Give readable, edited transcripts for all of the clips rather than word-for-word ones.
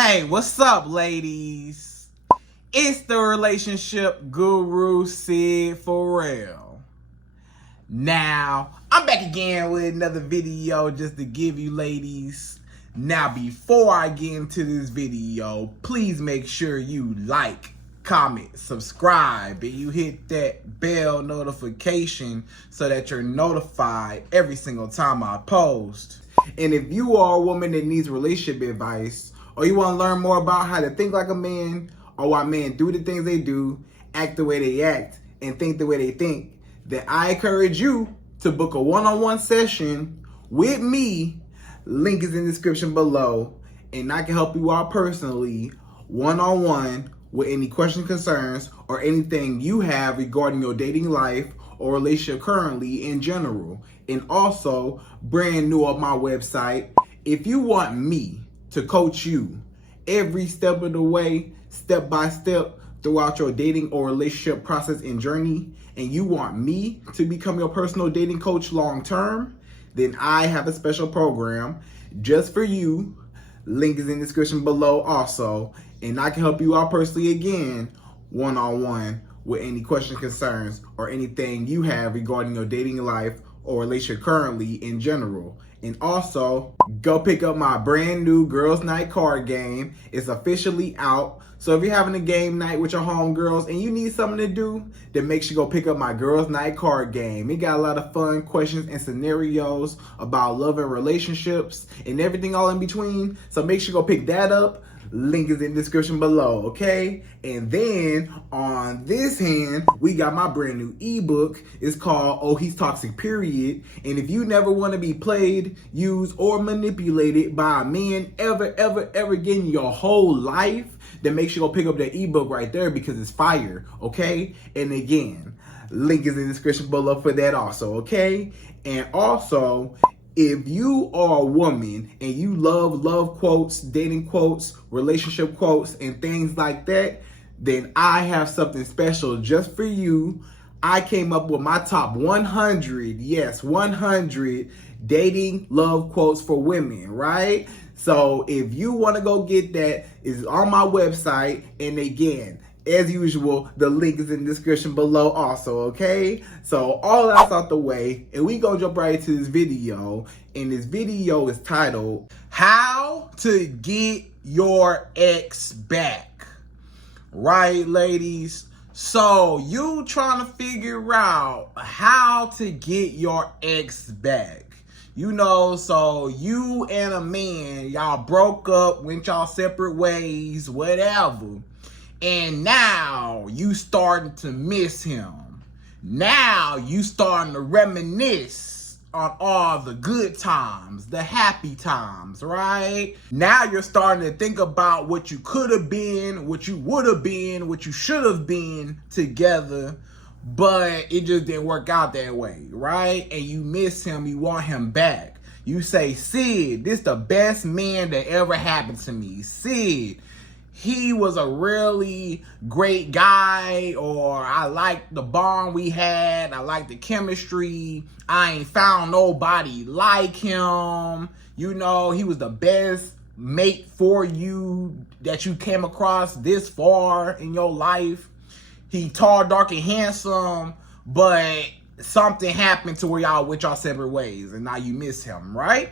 Hey, what's up, ladies? It's the relationship guru, Sydd Ferrell. Now, I'm back again with another video just to give you ladies. Now, before I get into this video, please make sure you like, comment, subscribe, and you hit that bell notification so that you're notified every single time I post. And if you are a woman that needs relationship advice, or you want to learn more about how to think like a man, or why men do the things they do, act the way they act, and think the way they think, then I encourage you to book a one-on-one session with me. Link is in the description below, and I can help you out personally, one-on-one, with any questions, concerns, or anything you have regarding your dating life or relationship currently in general. And also, brand new on my website, if you want me to coach you every step of the way, step by step, throughout your dating or relationship process and journey, and you want me to become your personal dating coach long term, then I have a special program just for you. Link is in the description below also, and I can help you out personally again, one-on-one, with any questions, concerns, or anything you have regarding your dating life or relationship currently in general. And also, go pick up my brand new Girls Night card game. It's officially out. So if you're having a game night with your homegirls and you need something to do, then make sure you go pick up my Girls Night card game. It got a lot of fun questions and scenarios about love and relationships and everything all in between. So make sure you go pick that up. Link is in the description below, okay? And then on this hand, we got my brand new ebook. It's called Oh, He's Toxic, Period. And if you never want to be played, used, or manipulated by a man ever again in your whole life, then make sure you go pick up that ebook right there because it's fire, okay? And again, link is in the description below for that also, okay? And also, if you are a woman and you love quotes, dating quotes, relationship quotes, and things like that, then I have something special just for you. I came up with my top 100, yes, 100 dating love quotes for women, right? So if you want to go get that, it's on my website. And again, as usual, the link is in the description below also, okay? So all that's out the way, and we gonna jump right into this video. And this video is titled, How to Get Your Ex Back. Right, ladies? So you trying to figure out how to get your ex back. You know, so you and a man, y'all broke up, went y'all separate ways, whatever. And now you starting to miss him. Now you starting to reminisce on all the good times, the happy times, right? Now you're starting to think about what you could have been, what you would have been, what you should have been together, but it just didn't work out that way, right? And you miss him, you want him back. You say, Sydd, this the best man that ever happened to me. Sydd, he was a really great guy, or I like the bond we had. I like the chemistry. I ain't found nobody like him. You know, he was the best mate for you that you came across this far in your life. He tall, dark, and handsome, but something happened to where y'all went y'all separate ways, and now you miss him, right?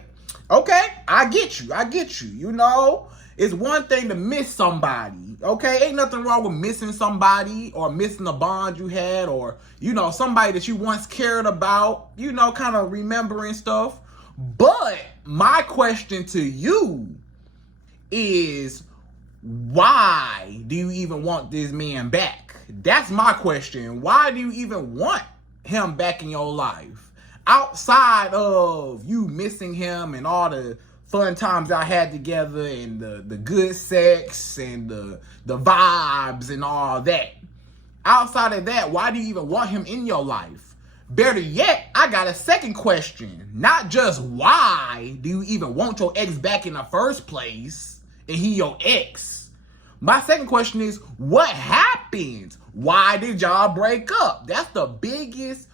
Okay, I get you, you know? It's one thing to miss somebody, okay? Ain't nothing wrong with missing somebody or missing a bond you had, or, you know, somebody that you once cared about, you know, kind of remembering stuff. But my question to you is, why do you even want this man back? That's my question. Why do you even want him back in your life? Outside of you missing him and all the fun times I had together and the good sex and the vibes and all that. Outside of that, why do you even want him in your life? Better yet, I got a second question. Not just why do you even want your ex back in the first place and he your ex. My second question is, what happened? Why did y'all break up? That's the biggest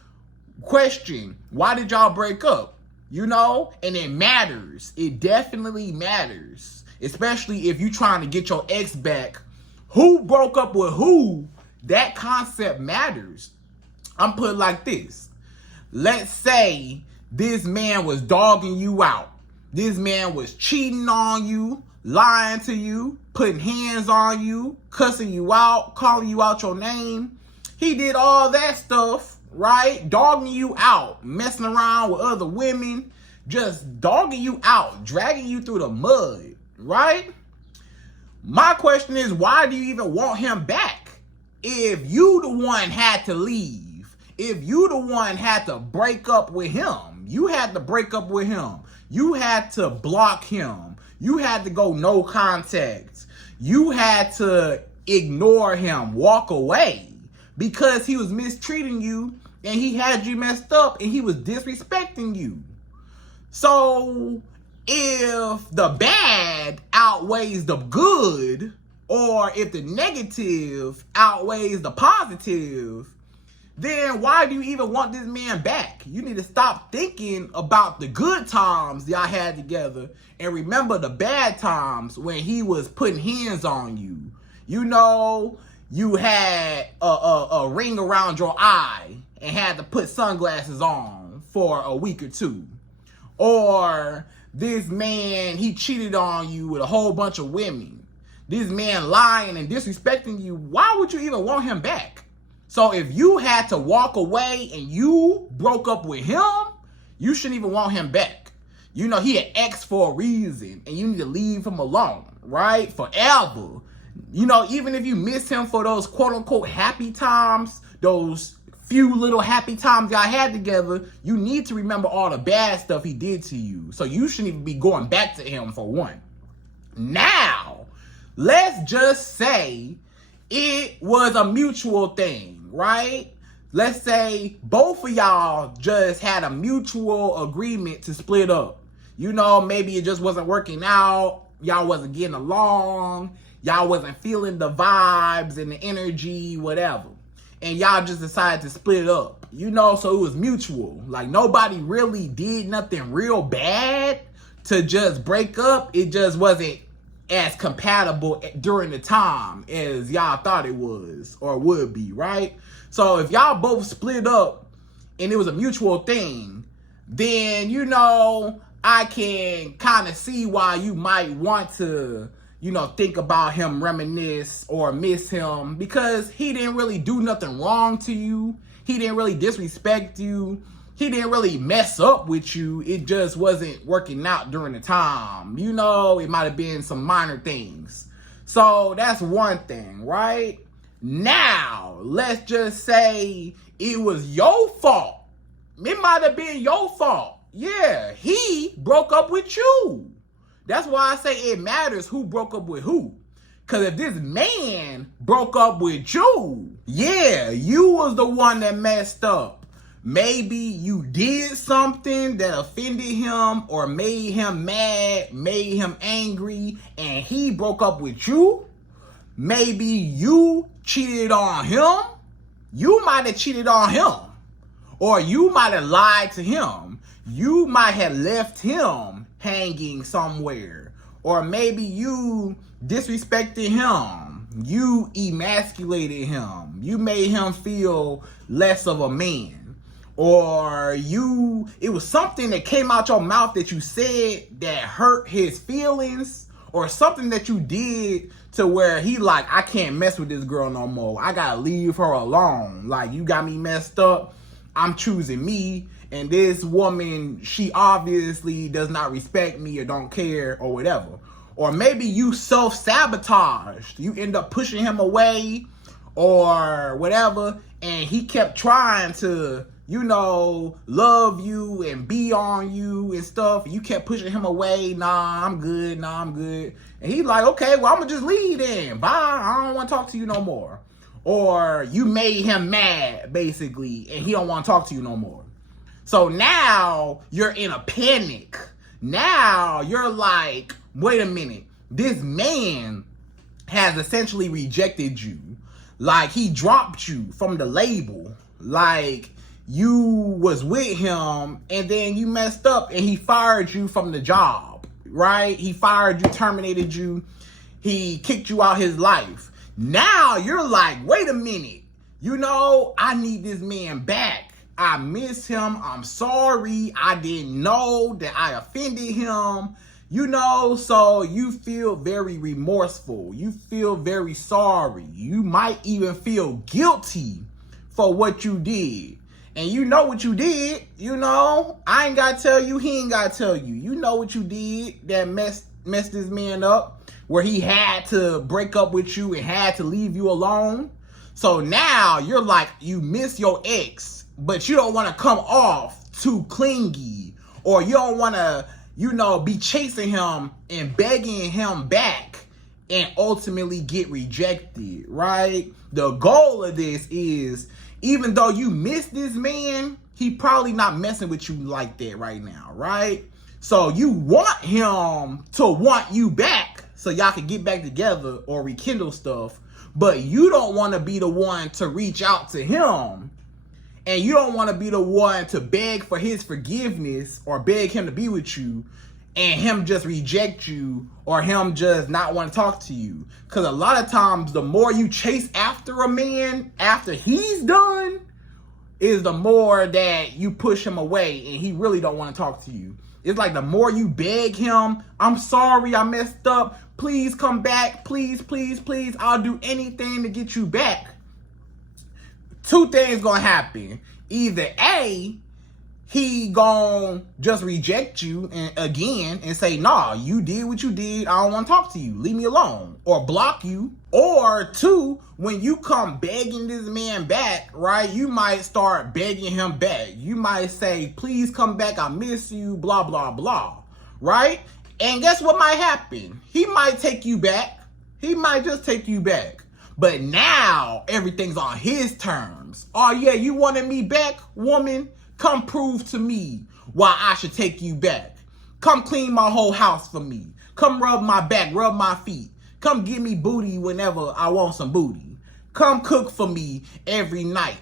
question. Why did y'all break up? You know, and it matters. It definitely matters. especially if you trying to get your ex back. Who broke up with who? That concept matters. I'm put it like this. Let's say this man was dogging you out. This man was cheating on you, lying to you, putting hands on you, cussing you out, calling you out your name. He did all that stuff, right? Dogging you out, messing around with other women, just dogging you out, dragging you through the mud, right? My question is, why do you even want him back? If you the one had to leave, if you the one had to break up with him, you had to break up with him. You had to block him. You had to go no contact. You had to ignore him, walk away because he was mistreating you and he had you messed up and he was disrespecting you. So if the bad outweighs the good, or if the negative outweighs the positive, then why do you even want this man back? You need to stop thinking about the good times y'all had together and remember the bad times when he was putting hands on you. You know, you had a ring around your eye and had to put sunglasses on for a week or two. Or this man, he cheated on you with a whole bunch of women. This man lying and disrespecting you. Why would you even want him back? So if you had to walk away and you broke up with him, you shouldn't even want him back. You know, he an ex for a reason and you need to leave him alone, right? Forever. You know, even if you miss him for those quote unquote happy times, those few little happy times y'all had together, you need to remember all the bad stuff he did to you. So you shouldn't even be going back to him for one. Now, let's just say it was a mutual thing, right? Let's say both of y'all just had a mutual agreement to split up. You know, maybe it just wasn't working out. Y'all wasn't getting along. Y'all wasn't feeling the vibes and the energy, whatever. And y'all just decided to split up. You know, so it was mutual. Like nobody really did nothing real bad to just break up. It just wasn't as compatible during the time as y'all thought it was or would be, right? So if y'all both split up and it was a mutual thing, then, you know, I can kind of see why you might want to, you know, think about him, reminisce or miss him because he didn't really do nothing wrong to you. He didn't really disrespect you. He didn't really mess up with you. It just wasn't working out during the time. You know, it might have been some minor things. So that's one thing, right? Now, let's just say it was your fault. It might have been your fault. Yeah, he broke up with you. That's why I say it matters who broke up with who. Because if this man broke up with you, yeah, you was the one that messed up. Maybe you did something that offended him or made him mad, made him angry, and he broke up with you. Maybe you cheated on him. You might have cheated on him. Or you might have lied to him. You might have left him hanging somewhere. Or maybe you disrespected him. You emasculated him. You made him feel less of a man. Or it was something that came out your mouth that you said that hurt his feelings. Or something that you did to where he like, I can't mess with this girl no more. I gotta leave her alone. Like, you got me messed up. I'm choosing me. And this woman, she obviously does not respect me or don't care or whatever. Or maybe you self-sabotaged. You end up pushing him away or whatever. And he kept trying to, you know, love you and be on you and stuff. You kept pushing him away. Nah, I'm good. Nah, I'm good. And he's like, okay, well, I'm going to just leave then. Bye. I don't want to talk to you no more. Or you made him mad, basically, and he don't want to talk to you no more. So now you're in a panic. Now you're like, wait a minute. This man has essentially rejected you. Like, he dropped you from the label. Like, you was with him and then you messed up and he fired you from the job. right? He fired you, terminated you. He kicked you out his life. Now you're like, wait a minute. You know, I need this man back. I miss him. I'm sorry. I didn't know that I offended him. You know, so you feel very remorseful. You feel very sorry. You might even feel guilty for what you did. And you know what you did. You know, I ain't got to tell you. He ain't got to tell you. You know what you did that messed this man up, where he had to break up with you and had to leave you alone. So now you're like, you miss your ex, but you don't want to come off too clingy, or you don't want to, you know, be chasing him and begging him back and ultimately get rejected, right? The goal of this is, even though you miss this man, he probably not messing with you like that right now, right? So you want him to want you back so y'all can get back together or rekindle stuff, but you don't want to be the one to reach out to him, and you don't want to be the one to beg for his forgiveness or beg him to be with you, and him just reject you or him just not want to talk to you. Because a lot of times, the more you chase after a man after he's done, is the more that you push him away and he really don't want to talk to you. It's like the more you beg him, I'm sorry, I messed up. Please come back. Please, please, please. I'll do anything to get you back. Two things gonna happen. Either A, he gonna just reject you again and say, nah, you did what you did. I don't want to talk to you. Leave me alone. Or block you. Or two, when you come begging this man back, right, you might start begging him back. You might say, please come back. I miss you, blah, blah, blah. Right? And guess what might happen? He might take you back. He might just take you back. But now everything's on his terms. Oh, yeah, you wanted me back, woman? Come prove to me why I should take you back. Come clean my whole house for me. Come rub my back, rub my feet. Come give me booty whenever I want some booty. Come cook for me every night.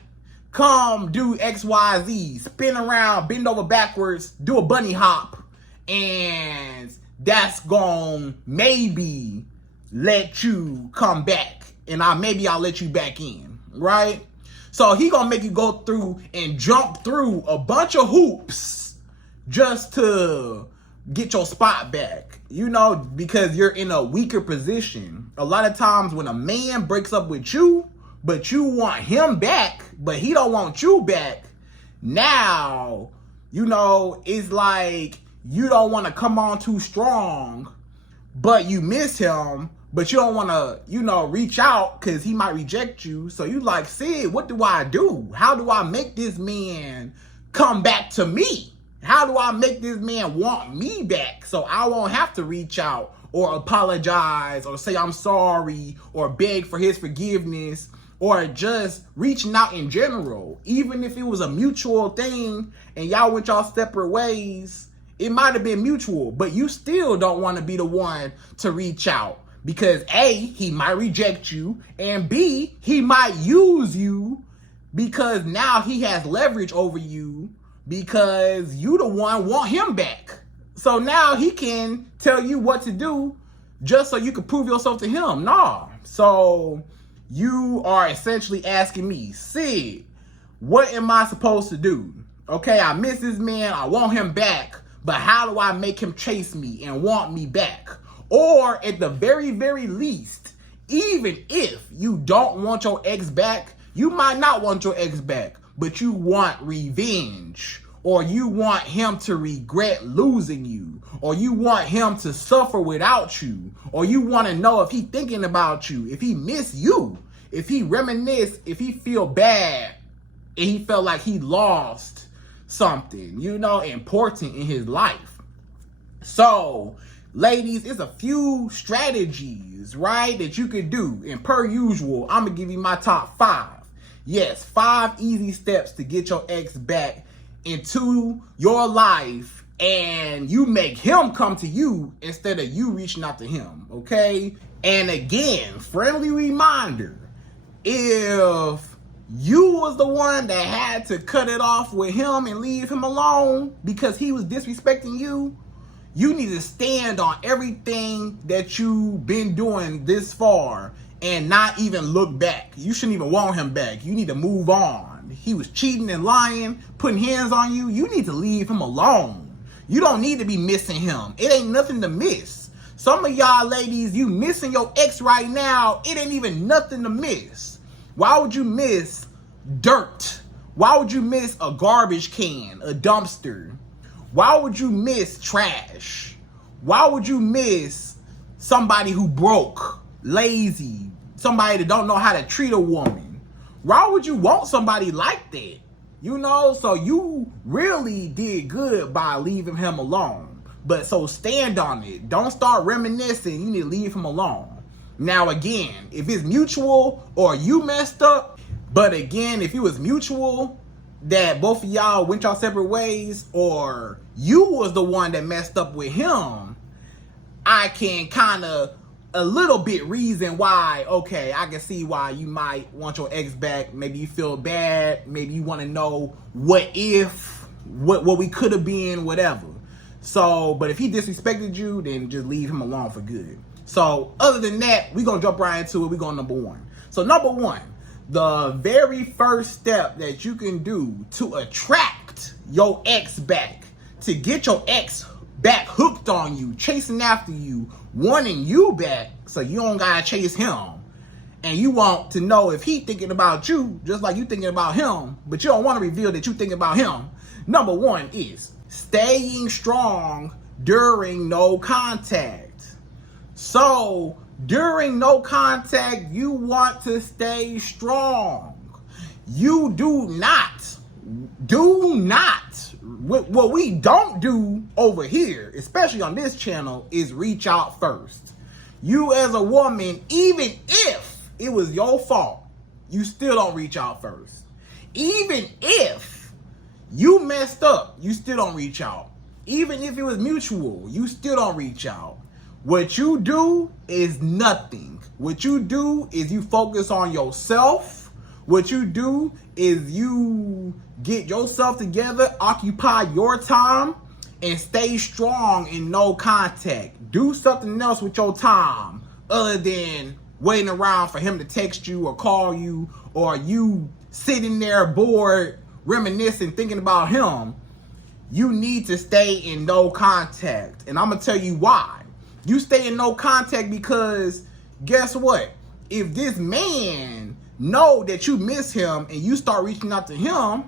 Come do XYZ. Spin around, bend over backwards, do a bunny hop. And that's gonna maybe let you come back. And maybe I'll let you back in, right? So he gonna make you go through and jump through a bunch of hoops just to get your spot back, you know, because you're in a weaker position. A lot of times when a man breaks up with you, but you want him back, but he don't want you back, now, you know, it's like you don't want to come on too strong, but you miss him, but you don't want to, you know, reach out because he might reject you. So you like, Syd, what do I do? How do I make this man come back to me? How do I make this man want me back so I won't have to reach out or apologize or say I'm sorry or beg for his forgiveness or just reaching out in general? Even if it was a mutual thing and y'all went y'all separate ways, it might have been mutual, but you still don't want to be the one to reach out. Because A, he might reject you, and B, he might use you because now he has leverage over you because you the one want him back. So now he can tell you what to do just so you can prove yourself to him. Nah. So you are essentially asking me, Syd, what am I supposed to do? Okay, I miss this man, I want him back, but how do I make him chase me and want me back? Or at the very, very least, even if you don't want your ex back, you might not want your ex back, but you want revenge, or you want him to regret losing you, or you want him to suffer without you, or you want to know if he thinking about you, if he miss you, if he reminisce, if he feel bad, and he felt like he lost something, you know, important in his life. So, ladies, it's a few strategies, right, that you could do. And per usual, I'm going to give you my top 5. Yes, 5 easy steps to get your ex back into your life and you make him come to you instead of you reaching out to him, okay? And again, friendly reminder, if you was the one that had to cut it off with him and leave him alone because he was disrespecting you, You need to stand on everything that you've been doing this far and not even look back. You shouldn't even want him back. You need to move on. He was cheating and lying, putting hands on you. You need to leave him alone. You don't need to be missing him. It ain't nothing to miss. Some of y'all ladies, you missing your ex right now. It ain't even nothing to miss. Why would you miss dirt? Why would you miss a garbage can, a dumpster? Why would you miss trash? Why would you miss somebody who broke, lazy, somebody that don't know how to treat a woman? Why would you want somebody like that? You know, so you really did good by leaving him alone. But so stand on it. Don't start reminiscing. You need to leave him alone. Now again, if it's mutual or you messed up, but again, if it was mutual, that both of y'all went y'all separate ways, or you was the one that messed up with him, I can kind of a little bit reason why, okay, I can see why you might want your ex back. Maybe you feel bad. Maybe you want to know what if, what we could have been, whatever. So, but if he disrespected you, then just leave him alone for good. So other than that, we're going to jump right into it. We're going number one. So number one, the very first step that you can do to attract your ex back, to get your ex back hooked on you, chasing after you, wanting you back, so you don't gotta chase him, and you want to know if he thinking about you just like you thinking about him, but you don't want to reveal that you thinking about him. Number one is staying strong during no contact. So during no contact, you want to stay strong. You do not, what we don't do over here, especially on this channel, is reach out first. You as a woman, even if it was your fault, you still don't reach out first. Even if you messed up, you still don't reach out. Even if it was mutual, you still don't reach out. What you do is nothing. What you do is you focus on yourself. What you do is you get yourself together, occupy your time, and stay strong in no contact. Do something else with your time other than waiting around for him to text you or call you, or you sitting there bored, reminiscing, thinking about him. You need to stay in no contact. And I'm going to tell you why. You stay in no contact because guess what? If this man know that you miss him and you start reaching out to him,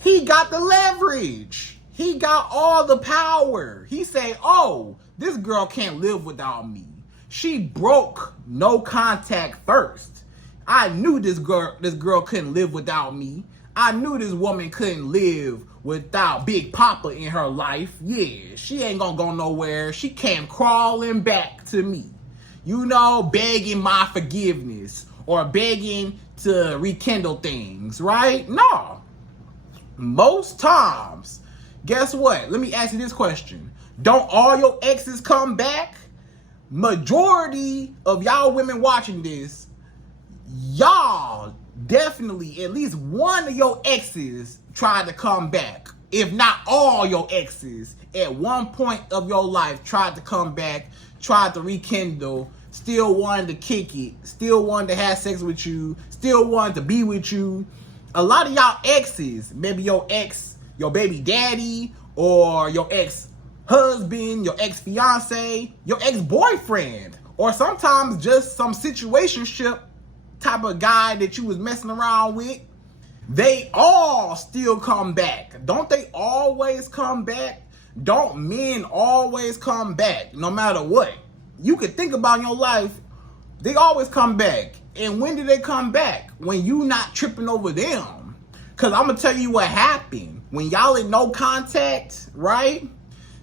he got the leverage. He got all the power. He say, oh, this girl can't live without me. She broke no contact first. I knew this girl couldn't live without me. I knew this woman couldn't live without Big Papa in her life. Yeah, she ain't gonna go nowhere. She came crawling back to me, you know, begging my forgiveness or begging to rekindle things, right? No. Most times, guess what? Let me ask you this question. Don't all your exes come back? Majority of y'all women watching this, y'all definitely, at least one of your exes tried to come back. If not all your exes, at one point of your life tried to come back, tried to rekindle, still wanted to kick it, still wanted to have sex with you, still wanted to be with you. A lot of y'all exes, maybe your ex, your baby daddy, or your ex-husband, your ex-fiance, your ex-boyfriend, or sometimes just some situationship type of guy that you was messing around with, they all still come back. Don't they always come back? Don't men always come back no matter what? You could think about in your life, they always come back. And when do they come back? When you not tripping over them. Because I'm going to tell you what happened. When y'all in no contact, right?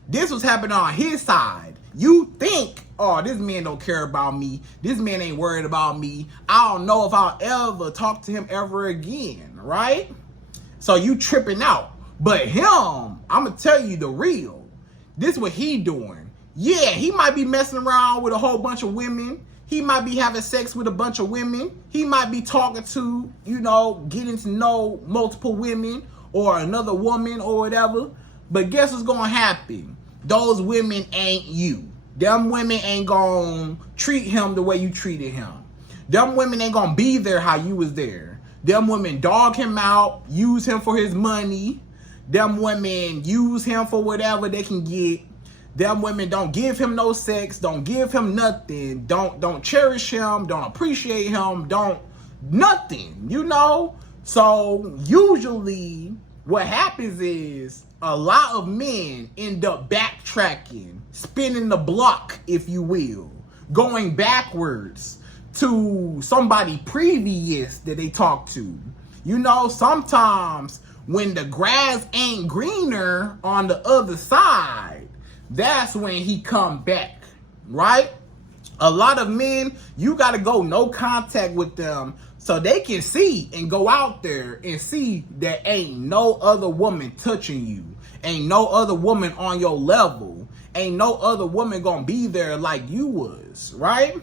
This was happening on his side. You think, oh, this man don't care about me. This man ain't worried about me. I don't know if I'll ever talk to him ever again, right? So you tripping out. But him, I'm going to tell you the real. This what he doing. Yeah, he might be messing around with a whole bunch of women. He might be having sex with a bunch of women. He might be talking to, you know, getting to know multiple women or another woman or whatever. But guess what's going to happen? those women ain't you. Them women ain't gonna treat him the way you treated him. Them women ain't gonna be there how you was there. Them women dog him out, use him for his money. Them women use him for whatever they can get. Them women don't give him no sex, don't give him nothing, don't cherish him, don't appreciate him, don't nothing, you know? So usually what happens is a lot of men end up backtracking, spinning the block, if you will, going backwards to somebody previous that they talked to. You know, sometimes when the grass ain't greener on the other side, that's when he come back, right? A lot of men, you got to go no contact with them so they can see and go out there and see that ain't no other woman touching you. Ain't no other woman on your level. Ain't no other woman gonna be there like you was, right?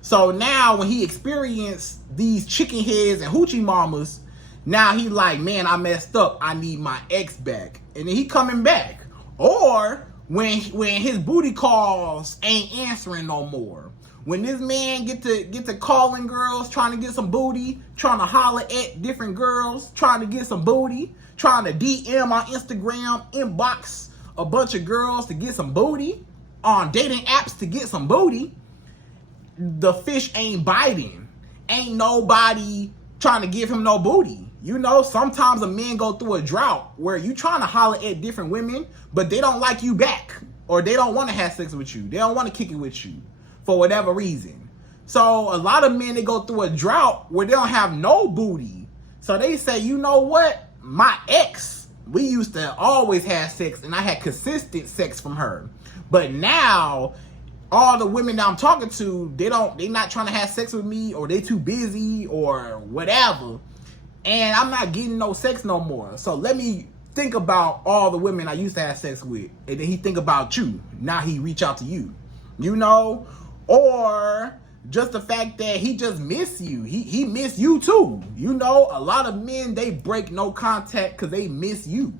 So now when he experienced these chicken heads and hoochie mamas, now he like, man, I messed up. I need my ex back. And then he coming back. Or when his booty calls ain't answering no more. When this man get to calling girls, trying to get some booty, trying to holler at different girls, trying to get some booty, trying to DM on Instagram, inbox a bunch of girls to get some booty, on dating apps to get some booty, the fish ain't biting. Ain't nobody trying to give him no booty. You know, sometimes a man go through a drought where you trying to holler at different women, but they don't like you back, or they don't want to have sex with you. They don't want to kick it with you for whatever reason. So a lot of men, they go through a drought where they don't have no booty. So they say, you know what? My ex, we used to always have sex and I had consistent sex from her. But now all the women that I'm talking to, they not trying to have sex with me, or they too busy or whatever. And I'm not getting no sex no more. So let me think about all the women I used to have sex with. And then he think about you. Now he reach out to you. You know? Or just the fact that he just miss you. He miss you too. You know? A lot of men, they break no contact because they miss you.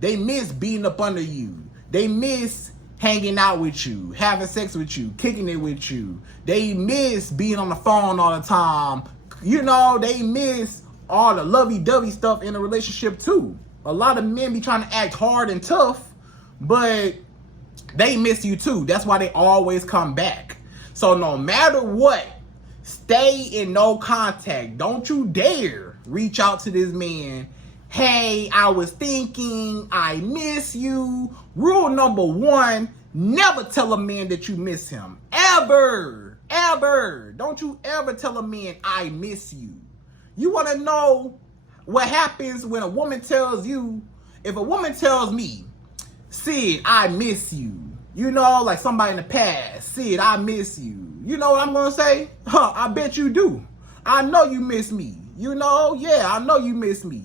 They miss being up under you. They miss hanging out with you, having sex with you, kicking it with you. They miss being on the phone all the time. You know, they miss all the lovey-dovey stuff in a relationship too. A lot of men be trying to act hard and tough, but they miss you too. That's why they always come back. So no matter what, stay in no contact. Don't you dare reach out to this man. Hey, I was thinking, I miss you. Rule number 1, never tell a man that you miss him. Ever. Ever. Don't you ever tell a man, I miss you. You want to know what happens when a woman tells you, if a woman tells me, Syd, I miss you. You know, like somebody in the past, Syd, I miss you. You know what I'm going to say? I bet you do. I know you miss me. You know, yeah, I know you miss me.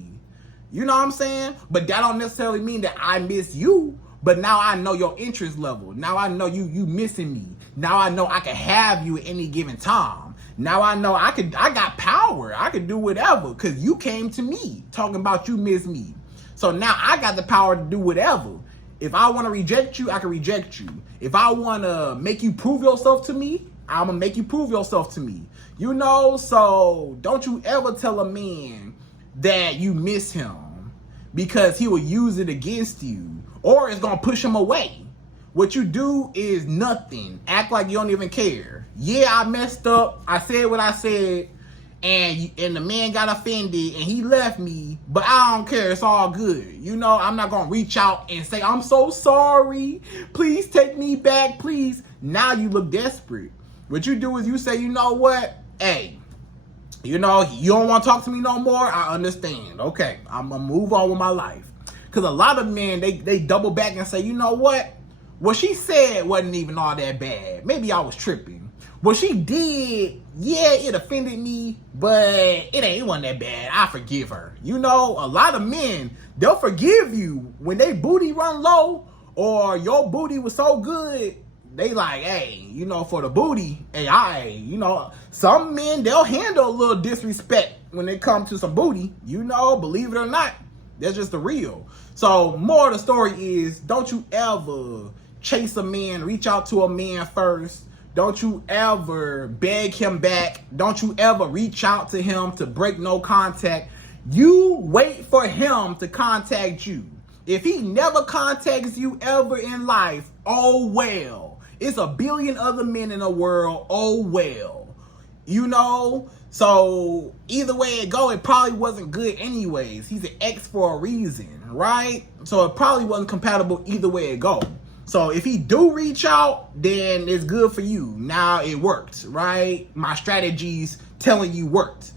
You know what I'm saying? But that don't necessarily mean that I miss you. But now I know your interest level. Now I know you missing me. Now I know I can have you at any given time. Now I know I got power. I could do whatever because you came to me talking about you miss me. So now I got the power to do whatever. If I want to reject you, I can reject you. If I want to make you prove yourself to me, I'm going to make you prove yourself to me. You know, so don't you ever tell a man that you miss him because he will use it against you or it's going to push him away. What you do is nothing. Act like you don't even care. Yeah, I messed up. I said what I said. And the man got offended and he left me, but I don't care. It's all good. You know, I'm not going to reach out and say, I'm so sorry. Please take me back, please. Now you look desperate. What you do is you say, you know what? Hey, you know, you don't want to talk to me no more? I understand. Okay, I'm going to move on with my life. Because a lot of men, they double back and say, you know what? What she said wasn't even all that bad. Maybe I was tripping. What she did, yeah, it offended me, but it wasn't that bad. I forgive her. You know, a lot of men, they'll forgive you when they booty run low or your booty was so good. They like, hey, you know, for the booty, hey, you know, some men, they'll handle a little disrespect when it comes to some booty. You know, believe it or not, that's just the real. So more of the story is, don't you ever chase a man, reach out to a man first. Don't you ever beg him back. Don't you ever reach out to him to break no contact. You wait for him to contact you. If he never contacts you ever in life, oh well. It's a billion other men in the world, oh well. You know? So either way it go, it probably wasn't good anyways. He's an ex for a reason, right? So it probably wasn't compatible either way it go. So if he do reach out, then it's good for you. Now it worked, right? My strategies telling you worked.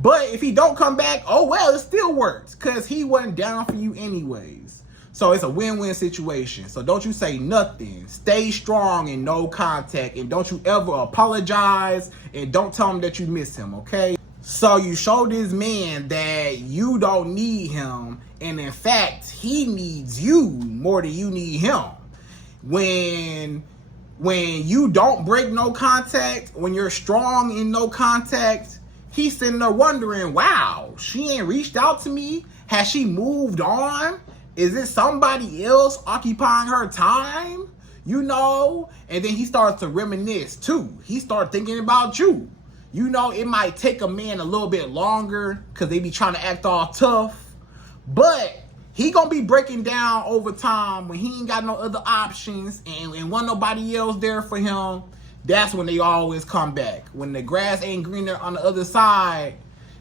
But if he don't come back, oh well, it still worked because he wasn't down for you anyways. So it's a win-win situation. So don't you say nothing. Stay strong and no contact. And don't you ever apologize. And don't tell him that you miss him, okay? So you show this man that you don't need him. And in fact, he needs you more than you need him. When you don't break no contact, when you're strong in no contact, he's sitting there wondering, wow, she ain't reached out to me? Has she moved on? Is it somebody else occupying her time? You know? And then he starts to reminisce too. He starts thinking about you. You know, it might take a man a little bit longer because they be trying to act all tough. But he gonna be breaking down over time when he ain't got no other options and want nobody else there for him. That's when they always come back. When the grass ain't greener on the other side,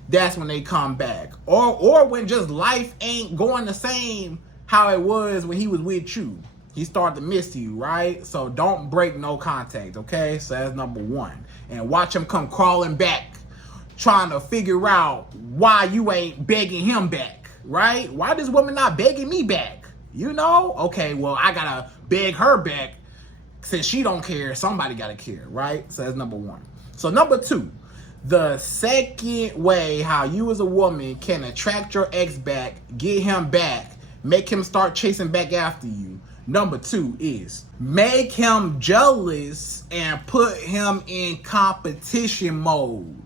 that's when they come back. Or when just life ain't going the same how it was when he was with you. He started to miss you, right? So don't break no contact, okay? So that's number one. And watch him come crawling back, trying to figure out why you ain't begging him back, right? Why this woman not begging me back? You know? Okay, well, I gotta beg her back. Since she don't care, somebody gotta care, right? So that's number one. So number two, the second way how you as a woman can attract your ex back, get him back, make him start chasing back after you. Number two is make him jealous and put him in competition mode.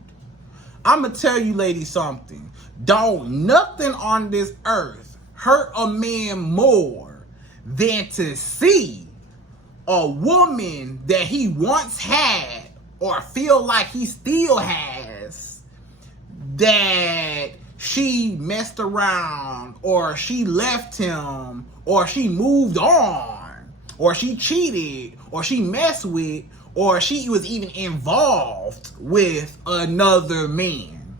I'm gonna tell you ladies something. Don't nothing on this earth hurt a man more than to see a woman that he once had or feel like he still has, that she messed around or she left him or she moved on or she cheated or she messed with or she was even involved with another man.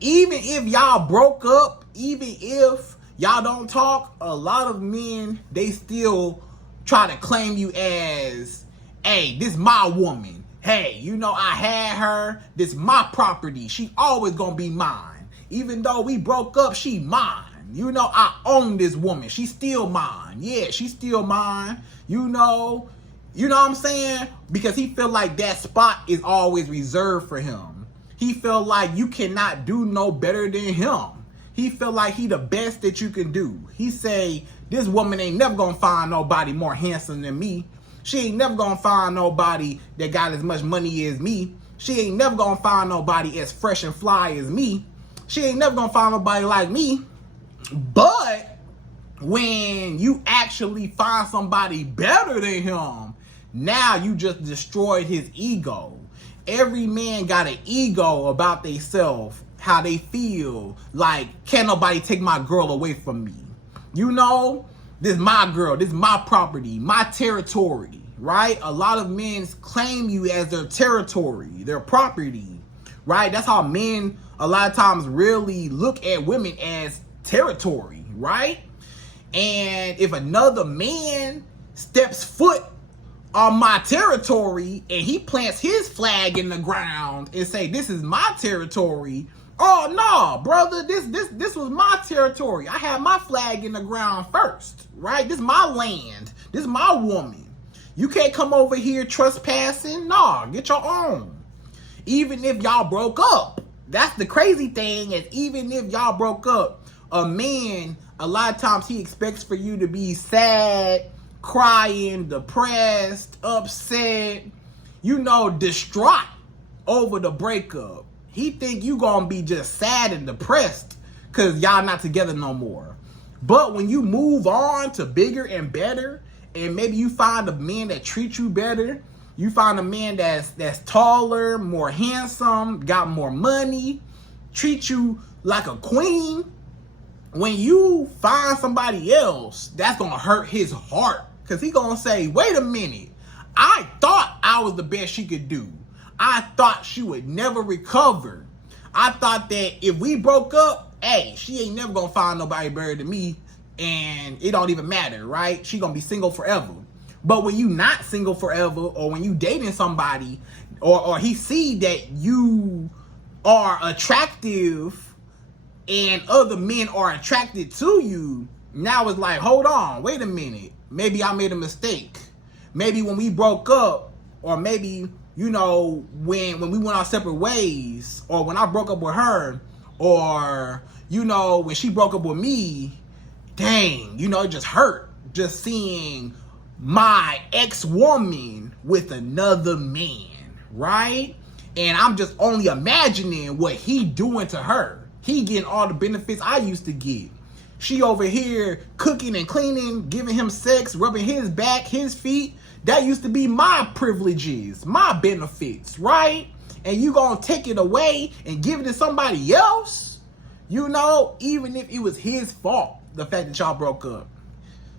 Even if y'all broke up, even if y'all don't talk, a lot of men, they still try to claim you as, hey, this my woman. Hey, you know, I had her. This my property. She always gonna be mine. Even though we broke up, she mine. You know, I own this woman. She's still mine. Yeah, she's still mine. You know what I'm saying? Because he feel like that spot is always reserved for him. He feel like you cannot do no better than him. He feel like he the best that you can do. He say, this woman ain't never gonna find nobody more handsome than me. She ain't never gonna find nobody that got as much money as me. She ain't never gonna find nobody as fresh and fly as me. She ain't never gonna find nobody like me. But when you actually find somebody better than him, now you just destroyed his ego. Every man got an ego about themselves, how they feel like, can't nobody take my girl away from me. You know, this is my girl, this is my property, my territory, right? A lot of men claim you as their territory, their property, right? That's how men a lot of times really look at women as territory, right? And if another man steps foot on my territory and he plants his flag in the ground and say, this is my territory, oh no, brother, this was my territory. I had my flag in the ground first, right? This is my land. This is my woman. You can't come over here trespassing. Nah, get your own. Even if y'all broke up. That's the crazy thing, is even if y'all broke up, a man, a lot of times he expects for you to be sad, crying, depressed, upset, you know, distraught over the breakup. He think you gonna be just sad and depressed because y'all not together no more. But when you move on to bigger and better and maybe you find a man that treats you better. You find a man that's taller, more handsome, got more money, treat you like a queen. When you find somebody else, that's gonna hurt his heart, because he gonna say, wait a minute, I thought I was the best she could do. I thought she would never recover. I thought that if we broke up, hey, she ain't never gonna find nobody better than me, and it don't even matter, right? She gonna be single forever. But when you not single forever, or when you dating somebody, or he see that you are attractive and other men are attracted to you, now it's like, hold on, wait a minute. Maybe I made a mistake. Maybe when we broke up, or maybe, you know, when we went our separate ways, or when I broke up with her, or, you know, when she broke up with me, dang, you know, it just hurt just seeing my ex-woman with another man, right? And I'm just only imagining what he doing to her. He getting all the benefits I used to get. She over here cooking and cleaning, giving him sex, rubbing his back, his feet. That used to be my privileges, my benefits, right? And you gonna take it away and give it to somebody else? You know, even if it was his fault, the fact that y'all broke up.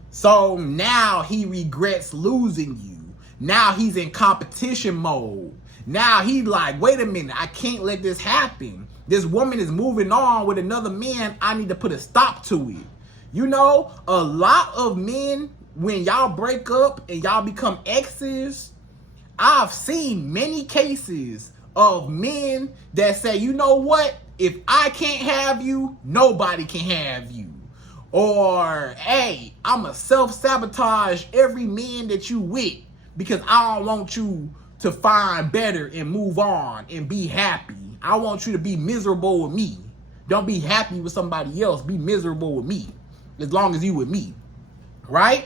So now he regrets losing you. Now he's in competition mode. Now he like, wait a minute, I can't let this happen. This woman is moving on with another man. I need to put a stop to it. You know, a lot of men, when y'all break up and y'all become exes, I've seen many cases of men that say, you know what? If I can't have you, nobody can have you. Or, hey, I'ma self-sabotage every man that you with because I don't want you to find better and move on and be happy. I want you to be miserable with me. Don't be happy with somebody else. Be miserable with me as long as you with me, right?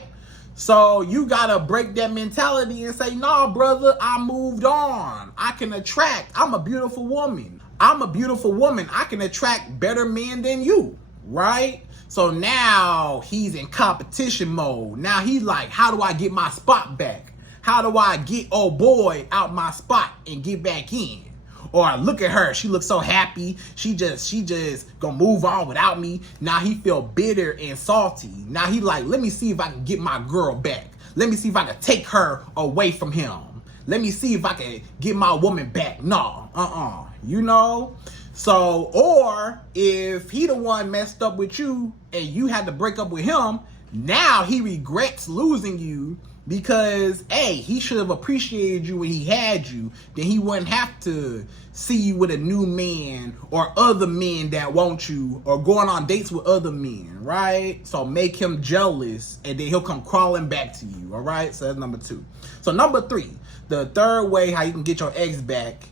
So you gotta break that mentality and say, nah, brother, I moved on. I can attract. I'm a beautiful woman. I'm a beautiful woman. I can attract better men than you, right? So now he's in competition mode. Now he's like, how do I get my spot back? How do I get old boy out my spot and get back in? Or look at her, she looks so happy. She just gonna move on without me. Now he feel bitter and salty. Now he like, let me see if I can get my girl back. Let me see if I can take her away from him. Let me see if I can get my woman back. No, you know? So, or if he the one messed up with you and you had to break up with him, now he regrets losing you because, hey, he should have appreciated you when he had you. Then he wouldn't have to see you with a new man or other men that want you or going on dates with other men, right? So make him jealous and then he'll come crawling back to you, all right? So that's number 2. So number 3, the third way how you can get your ex back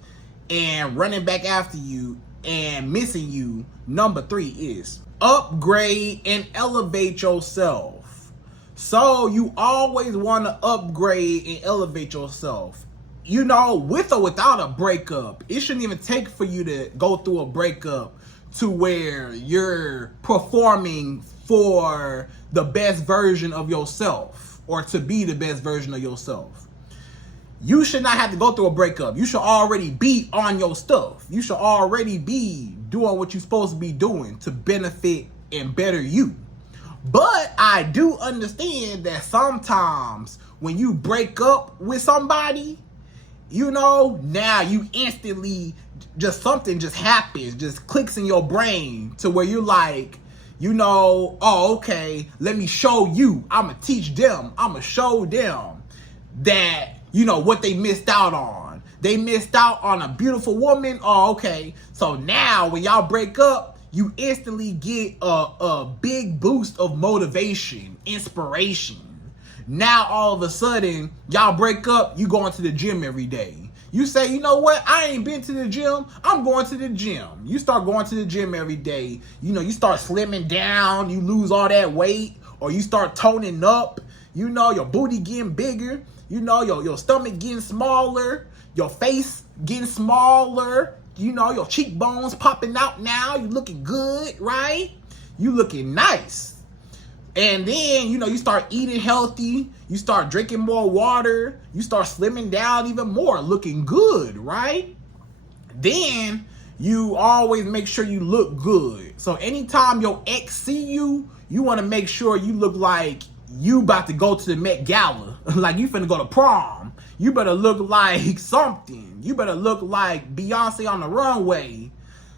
and running back after you and missing you, number 3 is upgrade and elevate yourself. So you always want to upgrade and elevate yourself. You know, with or without a breakup, it shouldn't even take for you to go through a breakup to where you're performing for the best version of yourself or to be the best version of yourself. You should not have to go through a breakup. You should already be on your stuff. You should already be doing what you're supposed to be doing to benefit and better you. But I do understand that sometimes when you break up with somebody, you know, now you instantly just something just happens, just clicks in your brain to where you're like, you know, oh, okay, let me show you. I'm going to teach them. I'm going to show them that, you know, what they missed out on. They missed out on a beautiful woman. Oh, okay. So now when y'all break up, you instantly get a big boost of motivation, inspiration. Now, all of a sudden, y'all break up, you going to the gym every day. You say, you know what? I ain't been to the gym. I'm going to the gym. You start going to the gym every day. You know, you start slimming down. You lose all that weight. Or you start toning up. You know, your booty getting bigger. You know, your stomach getting smaller. Your face getting smaller. You know, your cheekbones popping out now. You looking good, right? You looking nice. And then, you start eating healthy, you start drinking more water, you start slimming down even more, looking good, right? Then you always make sure you look good. So anytime your ex see you, you want to make sure you look like you about to go to the Met Gala, like you finna go to prom. You better look like something. You better look like Beyonce on the runway.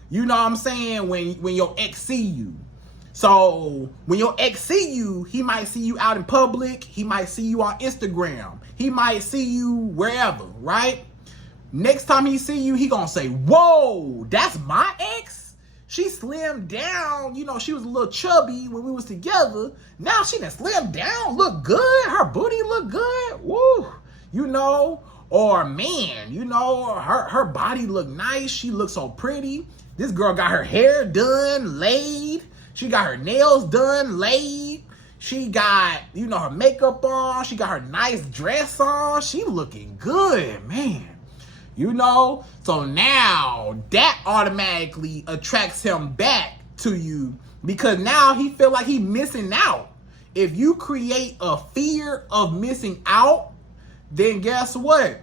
You know what I'm saying? When your ex see you. So when your ex see you, he might see you out in public. He might see you on Instagram. He might see you wherever, right? Next time he see you, he gonna say, whoa, that's my ex? She slimmed down. She was a little chubby when we was together. Now she done slimmed down, look good. Her booty look good. Woo. Or man, her body look nice. She looks so pretty. This girl got her hair done, laid. She got her nails done, laid. She got, her makeup on. She got her nice dress on. She looking good, man. So now that automatically attracts him back to you because now he feel like he missing out. If you create a fear of missing out, then guess what?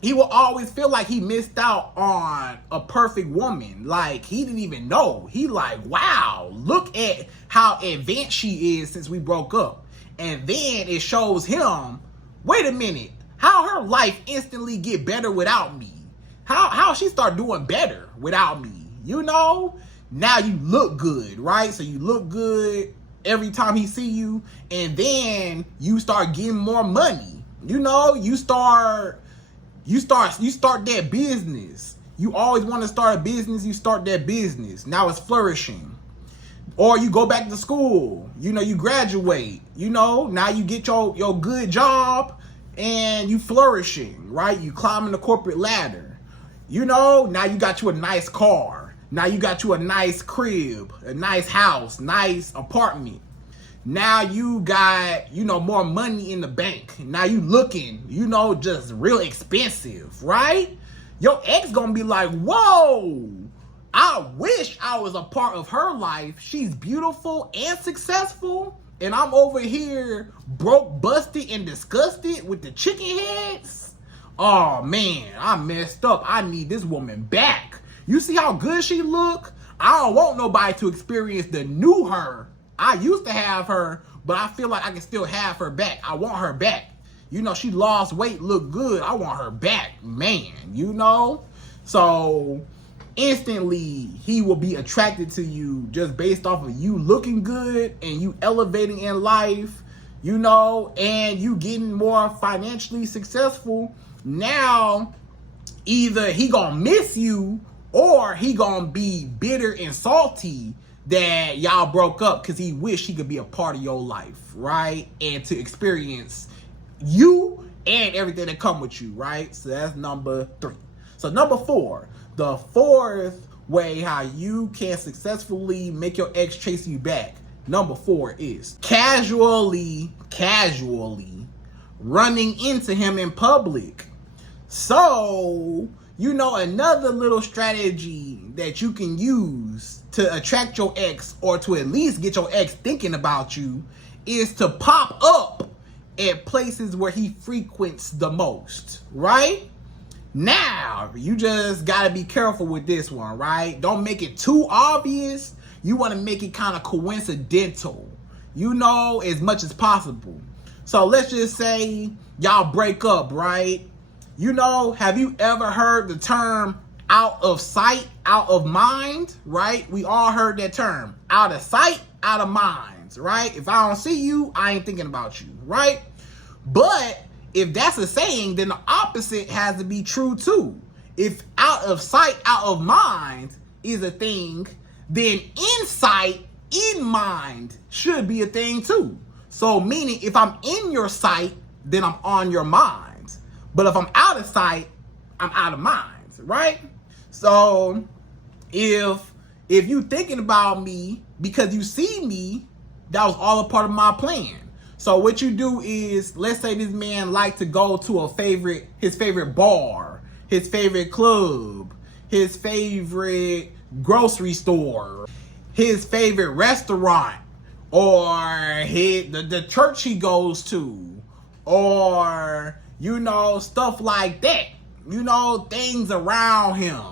He will always feel like he missed out on a perfect woman. Like he didn't even know. He like, wow, look at how advanced she is since we broke up. And then it shows him, wait a minute, how her life instantly get better without me? How she start doing better without me? Now you look good, right? So you look good every time he see you, and then you start getting more money. You start that business. You always want to start a business, you start that business. Now it's flourishing. Or you go back to school, you graduate, now you get your good job and you flourishing, right? You climbing the corporate ladder. Now you got you a nice car. Now you got you a nice crib, a nice house, nice apartment. Now you got, more money in the bank. Now you looking, just real expensive, right? Your ex gonna be like, whoa, I wish I was a part of her life. She's beautiful and successful. And I'm over here broke, busted, and disgusted with the chicken heads. Oh man, I messed up. I need this woman back. You see how good she look? I don't want nobody to experience the new her. I used to have her, but I feel like I can still have her back. I want her back. She lost weight, look good. I want her back, man, So instantly he will be attracted to you just based off of you looking good and you elevating in life, and you getting more financially successful. Now, either he gonna miss you or he gonna be bitter and salty that y'all broke up because he wished he could be a part of your life, right? And to experience you and everything that come with you, right? So that's number 3. So number 4, the fourth way how you can successfully make your ex chase you back. Number 4 is casually running into him in public. So, another little strategy that you can use to attract your ex or to at least get your ex thinking about you is to pop up at places where he frequents the most, right? Now, you just got to be careful with this one, right? Don't make it too obvious. You want to make it kind of coincidental, as much as possible. So let's just say y'all break up, right? Have you ever heard the term out of sight, out of mind, right? We all heard that term. Out of sight, out of mind, right? If I don't see you, I ain't thinking about you, right? But if that's a saying, then the opposite has to be true too. If out of sight, out of mind is a thing, then in sight, in mind should be a thing too. So meaning if I'm in your sight, then I'm on your mind. But if I'm out of sight, I'm out of mind, right? So if you thinking about me because you see me, that was all a part of my plan. So what you do is, let's say this man like to go to his favorite bar, his favorite club, his favorite grocery store, his favorite restaurant, or the church he goes to, or, you know, stuff like that. You know, things around him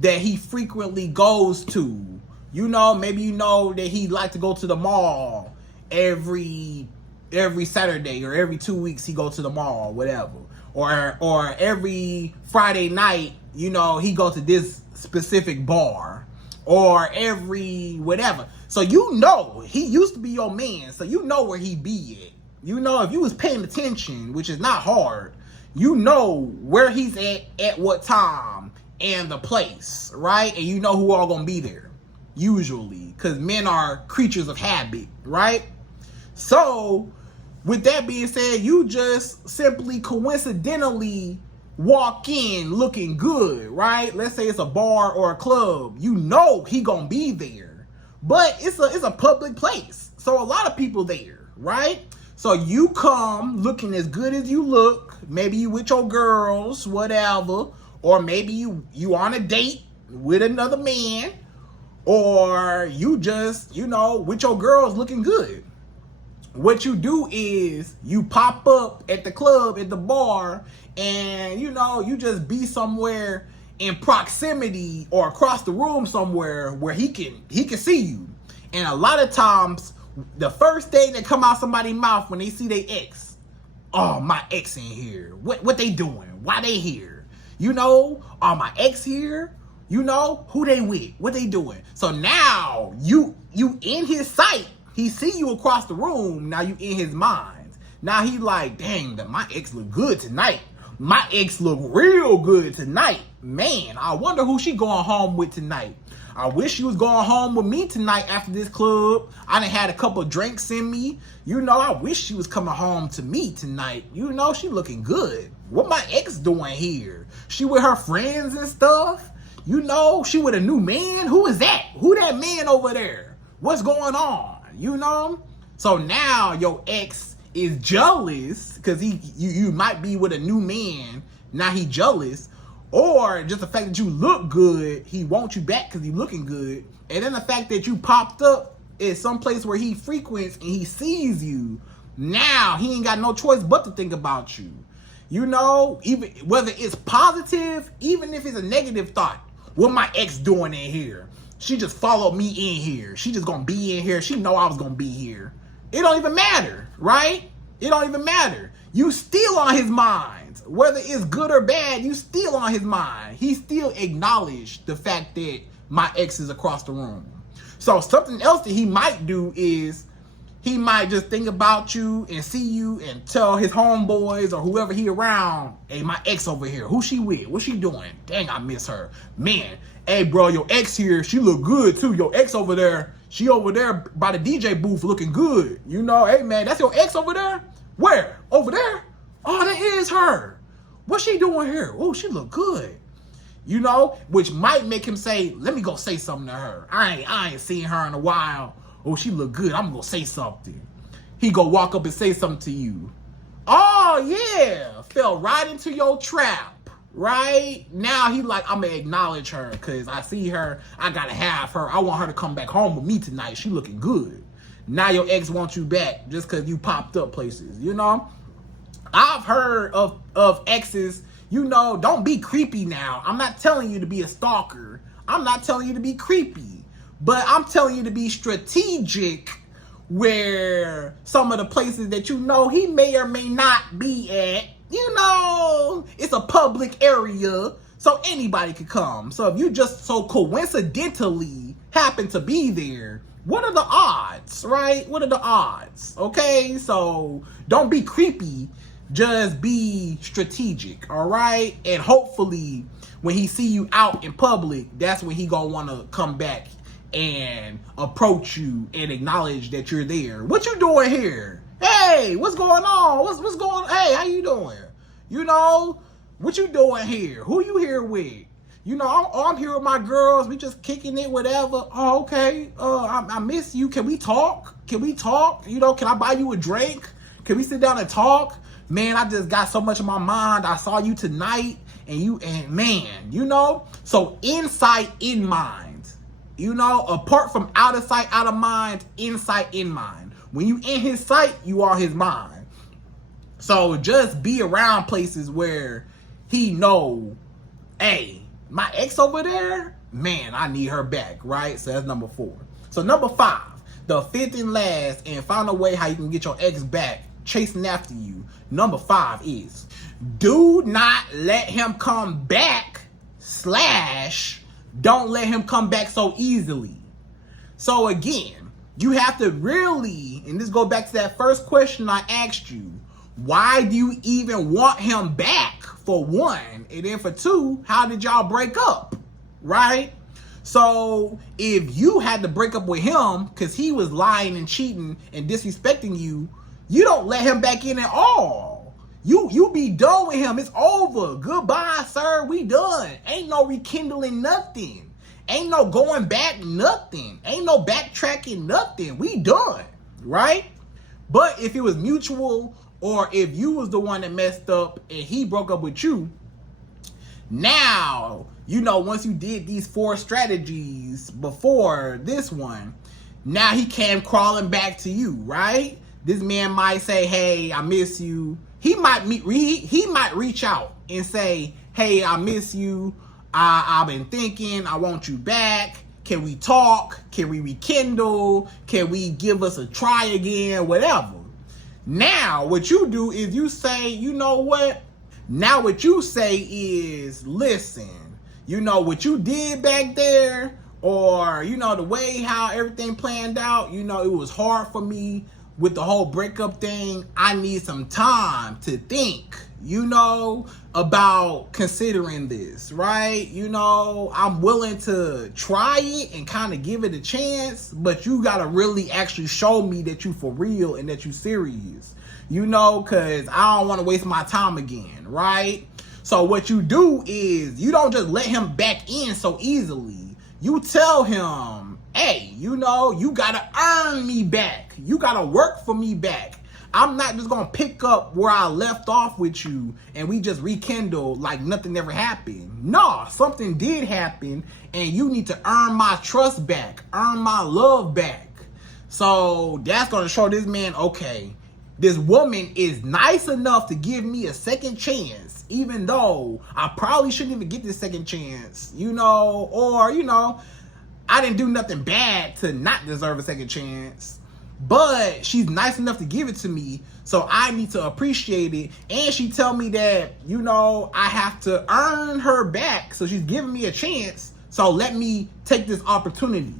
that he frequently goes to. You know, maybe you know that he like to go to the mall every Saturday, or every 2 weeks he go to the mall, whatever. Or every Friday night, you know, he go to this specific bar, or every whatever. So you know, he used to be your man, so you know where he be at. You know, if you was paying attention, which is not hard, you know where he's at what time, and the place, right? And you know who all gonna be there, usually, because men are creatures of habit, right? So, with that being said, you just simply coincidentally walk in looking good, right? Let's say it's a bar or a club. You know he gonna be there, but it's a public place, so a lot of people there, right? So you come looking as good as you look. Maybe you with your girls, whatever, or maybe you on a date with another man, or you just, you know, with your girls looking good. What you do is you pop up at the club, at the bar, and, you know, you just be somewhere in proximity or across the room somewhere where he can see you. And a lot of times, the first thing that come out somebody's mouth when they see their ex, oh, my ex in here. What they doing? Why they here? You know, are my ex here? You know, who they with? What they doing? So now you in his sight. He see you across the room. Now you in his mind. Now he like, dang, my ex look good tonight. My ex look real good tonight. Man, I wonder who she going home with tonight. I wish she was going home with me tonight after this club. I done had a couple drinks in me. You know, I wish she was coming home to me tonight. You know, she looking good. What my ex doing here? She with her friends and stuff? You know, she with a new man? Who is that? Who that man over there? What's going on? You know? So now your ex is jealous because you might be with a new man. Now he jealous. Or just the fact that you look good, he wants you back because you looking good. And then the fact that you popped up at some place where he frequents and he sees you, now he ain't got no choice but to think about you. You know, even whether it's positive, even if it's a negative thought. What my ex doing in here? She just followed me in here. She just gonna be in here. She know I was gonna be here. It don't even matter, right? It don't even matter. You still on his mind. Whether it's good or bad, you still on his mind. He still acknowledged the fact that my ex is across the room. So something else that he might do is he might just think about you and see you and tell his homeboys or whoever he around, hey, my ex over here. Who she with? What she doing? Dang, I miss her. Man, hey, bro, your ex here, she look good too. Your ex over there, she over there by the DJ booth looking good. You know, hey, man, that's your ex over there? Where? Over there? Oh, that is her. What's she doing here? Oh, she look good. You know, which might make him say, let me go say something to her. I ain't seen her in a while. Oh, she look good. I'm gonna say something. He go walk up and say something to you. Oh, yeah. Fell right into your trap, right? Now he like, I'm gonna acknowledge her because I see her. I gotta have her. I want her to come back home with me tonight. She looking good. Now your ex wants you back just because you popped up places, you know? I've heard of exes, you know, don't be creepy now. I'm not telling you to be a stalker. I'm not telling you to be creepy. But I'm telling you to be strategic where some of the places that you know he may or may not be at, you know, it's a public area, so anybody could come. So if you just so coincidentally happen to be there, what are the odds, right? What are the odds? Okay, so don't be creepy. Just be strategic, all right? And hopefully when he see you out in public, that's when he gonna want to come back and approach you and acknowledge that you're there. What you doing here? Hey, what's going on? What's going on? Hey, how you doing? You know, what you doing here? Who you here with? You know, I'm here with my girls. We just kicking it, whatever. Oh, okay. I miss you. Can we talk? Can we talk? You know, can I buy you a drink? Can we sit down and talk? Man, I just got so much in my mind. I saw you tonight and man, you know? So insight in mind. You know, apart from out of sight, out of mind, in sight, in mind. When you in his sight, you are his mind. So just be around places where he know, hey, my ex over there, man, I need her back, right? So that's number 4. So number 5, the 5th and last and final way how you can get your ex back chasing after you. Number 5 is do not let him come back / don't let him come back so easily. So again, you have to really, and this go back to that first question I asked you, why do you even want him back, for 1? And then for 2, how did y'all break up, right? So if you had to break up with him because he was lying and cheating and disrespecting you, you don't let him back in at all. You be done with him. It's over. Goodbye, sir. We done. Ain't no rekindling nothing. Ain't no going back nothing. Ain't no backtracking nothing. We done, right? But if it was mutual, or if you was the one that messed up and he broke up with you, now, you know, once you did these 4 strategies before this one, now he came crawling back to you, right? This man might say, hey, I miss you. He might reach out and say, hey, I miss you. I've been thinking, I want you back. Can we talk? Can we rekindle? Can we give us a try again? Whatever. Now, what you do is you say, you know what? Now what you say is, listen, you know what you did back there, or, you know, the way how everything planned out, you know, it was hard for me with the whole breakup thing. I need some time to think, you know, about considering this, right? You know, I'm willing to try it and kind of give it a chance, but you got to really actually show me that you for real and that you serious, you know, because I don't want to waste my time again, right? So what you do is you don't just let him back in so easily. You tell him, hey, you know, you got to earn me back. You got to work for me back. I'm not just going to pick up where I left off with you and we just rekindle like nothing ever happened. No, something did happen and you need to earn my trust back, earn my love back. So that's going to show this man, okay, this woman is nice enough to give me a second chance, even though I probably shouldn't even get this second chance, you know, or, you know, I didn't do nothing bad to not deserve a second chance. But she's nice enough to give it to me, so I need to appreciate it. And she tell me that, you know, I have to earn her back, so she's giving me a chance. So let me take this opportunity.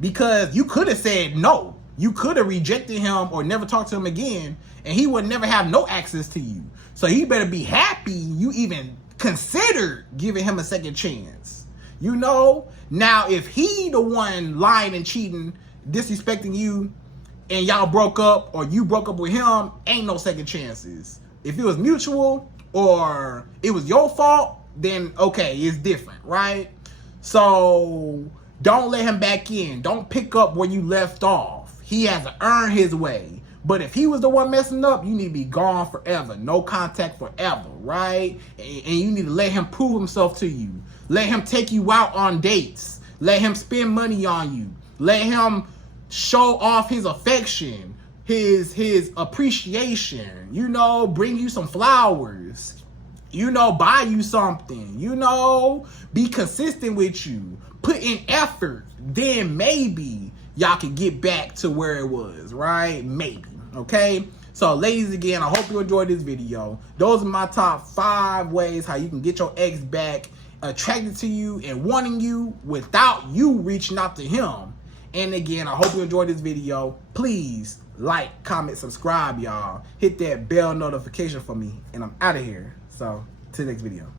Because you could have said no. You could have rejected him or never talked to him again, and he would never have no access to you. So he better be happy you even considered giving him a second chance. You know? Now, if he the one lying and cheating, disrespecting you, and y'all broke up or you broke up with him, ain't no second chances. If it was mutual or it was your fault, then okay, it's different, right? So don't let him back in. Don't pick up where you left off. He has to earn his way. But if he was the one messing up, you need to be gone forever. No contact forever, right? And you need to let him prove himself to you. Let him take you out on dates. Let him spend money on you. Let him show off his affection, his appreciation, you know, bring you some flowers, you know, buy you something, you know, be consistent with you, put in effort, then maybe y'all can get back to where it was, right? Maybe, okay? So ladies, again, I hope you enjoyed this video. Those are my top 5 ways how you can get your ex back, attracted to you and wanting you without you reaching out to him. And again, I hope you enjoyed this video. Please like, comment, subscribe, y'all. Hit that bell notification for me. And I'm out of here. So, to the next video.